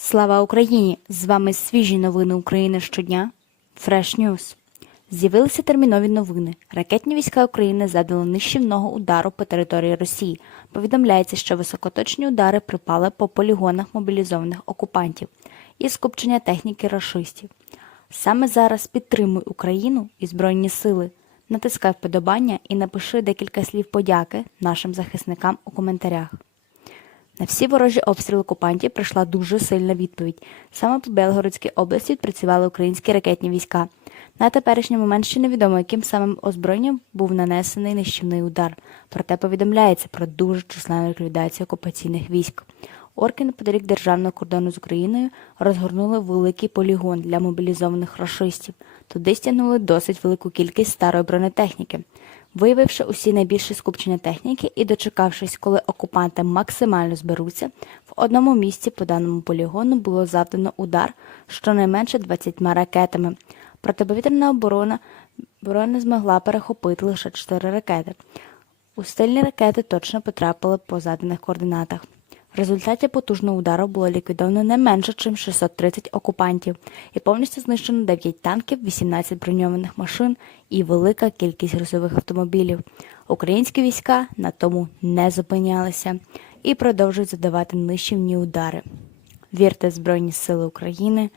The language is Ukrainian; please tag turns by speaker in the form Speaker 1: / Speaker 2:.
Speaker 1: Слава Україні! З вами свіжі новини України щодня. Fresh News. З'явилися термінові новини. Ракетні війська України завдали нищівного удару по території Росії. Повідомляється, що високоточні удари припали по полігонах мобілізованих окупантів і скупчення техніки рашистів. Саме зараз підтримуй Україну і Збройні сили. Натискай вподобання і напиши декілька слів подяки нашим захисникам у коментарях. На всі ворожі обстріли окупантів прийшла дуже сильна відповідь. Саме по Белгородській області відпрацювали українські ракетні війська. На теперішній момент ще невідомо, яким самим озброєнням був нанесений нищівний удар. Проте повідомляється про дуже численну ліквідацію окупаційних військ. Орки неподалік державного кордону з Україною розгорнули великий полігон для мобілізованих рашистів. Туди стягнули досить велику кількість старої бронетехніки. Виявивши усі найбільші скупчення техніки і дочекавшись, коли окупанти максимально зберуться, в одному місці по даному полігону було завдано удар щонайменше 20 ракетами. Протиповітряна оборона оборона змогла перехопити лише 4 ракети. У стильні ракети точно потрапили по заданих координатах. В результаті потужного удару було ліквідовано не менше, ніж 630 окупантів і повністю знищено 9 танків, 18 броньованих машин і велика кількість грузових автомобілів. Українські війська на тому не зупинялися і продовжують задавати нищівні удари. Вірте в Збройні Сили України,